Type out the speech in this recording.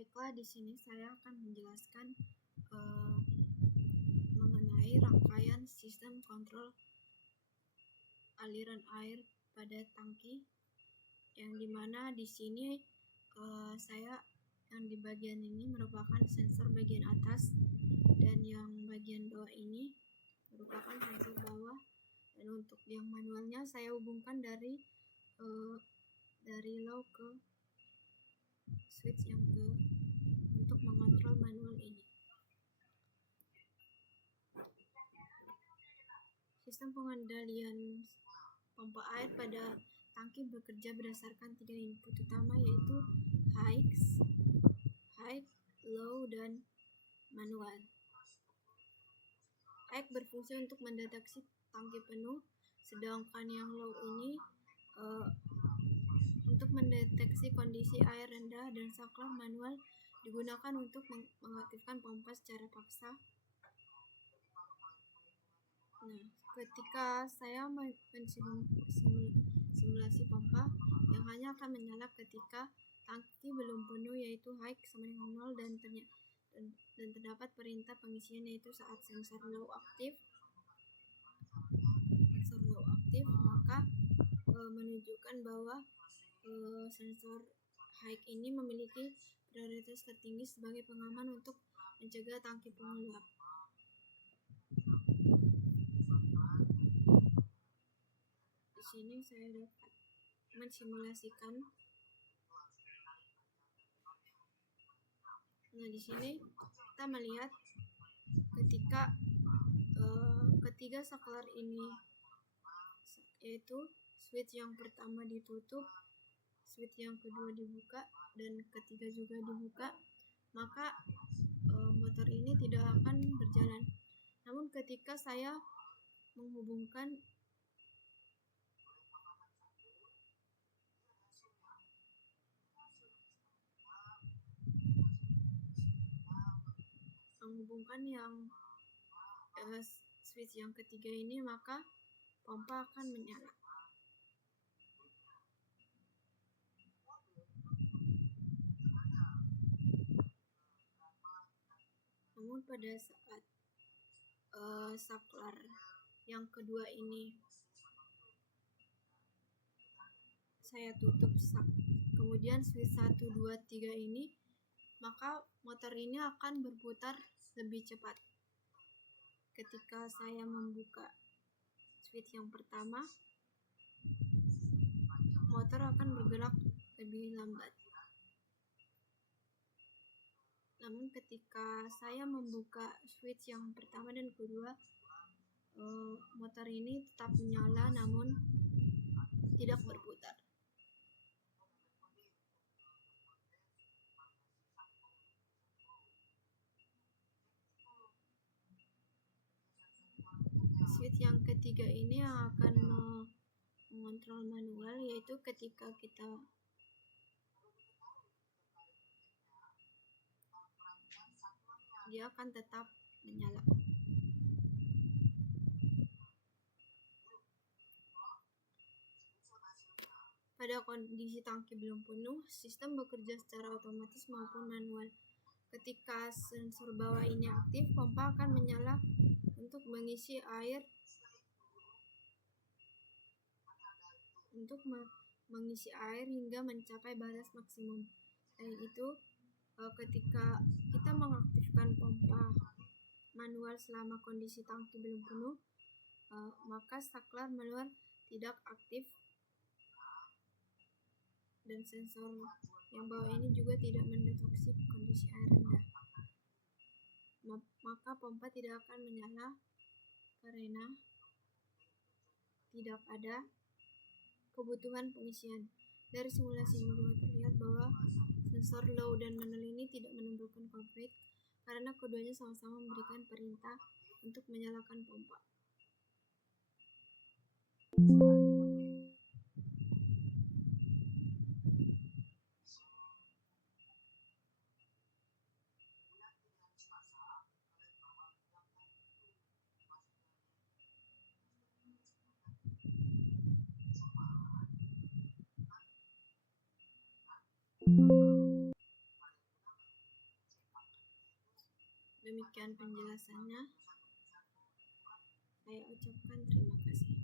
Baiklah, di sini saya akan menjelaskan mengenai rangkaian sistem kontrol aliran air pada tangki, yang dimana di sini saya yang di bagian ini merupakan sensor bagian atas, dan yang bagian bawah ini merupakan sensor bawah. Dan untuk yang manualnya saya hubungkan dari low ke switch yang ke untuk mengontrol manual ini. Sistem pengendalian pompa air pada tangki bekerja berdasarkan 3 input utama, yaitu high, low, dan manual. High berfungsi untuk mendeteksi tangki penuh, sedangkan yang low ini untuk mendeteksi kondisi air rendah, dan saklar manual digunakan untuk mengaktifkan pompa secara paksa. Nah, ketika saya simulasi pompa yang hanya akan menyala ketika tangki belum penuh, yaitu high sama dengan 0, dan terdapat perintah pengisian, yaitu saat sensor low aktif, maka menunjukkan bahwa sensor high ini memiliki prioritas tertinggi sebagai pengaman untuk mencegah tangki menguap. Di sini saya dapat mensimulasikan. Nah, di sini kita melihat ketika ketiga saklar ini, yaitu switch yang pertama ditutup, switch yang kedua dibuka, dan ketiga juga dibuka, maka motor ini tidak akan berjalan. Namun ketika saya menghubungkan yang switch yang ketiga ini, maka pompa akan menyala. Namun pada saat saklar yang kedua ini saya tutup, kemudian switch 1, 2, 3 ini, maka motor ini akan berputar lebih cepat. Ketika saya membuka switch yang pertama, motor akan bergerak lebih lambat. Namun ketika saya membuka switch yang pertama dan kedua, motor ini tetap menyala namun tidak berputar. Switch yang ketiga ini yang akan mengontrol manual, yaitu ketika dia akan tetap menyala. Pada kondisi tangki belum penuh, sistem bekerja secara otomatis maupun manual. Ketika sensor bawah ini aktif, pompa akan menyala untuk mengisi air hingga mencapai batas maksimum. Dan itu ketika kita mengaktifkan pompa manual selama kondisi tangki belum penuh, maka saklar manual tidak aktif, dan sensor yang bawah ini juga tidak mendeteksi kondisi air rendah. Maka pompa tidak akan menyala karena tidak ada kebutuhan pengisian. Dari simulasi ini juga terlihat bahwa sensor low dan manual ini tidak menimbulkan konflik karena keduanya sama-sama memberikan perintah untuk menyalakan pompa. Demikian penjelasannya. Saya ucapkan terima kasih.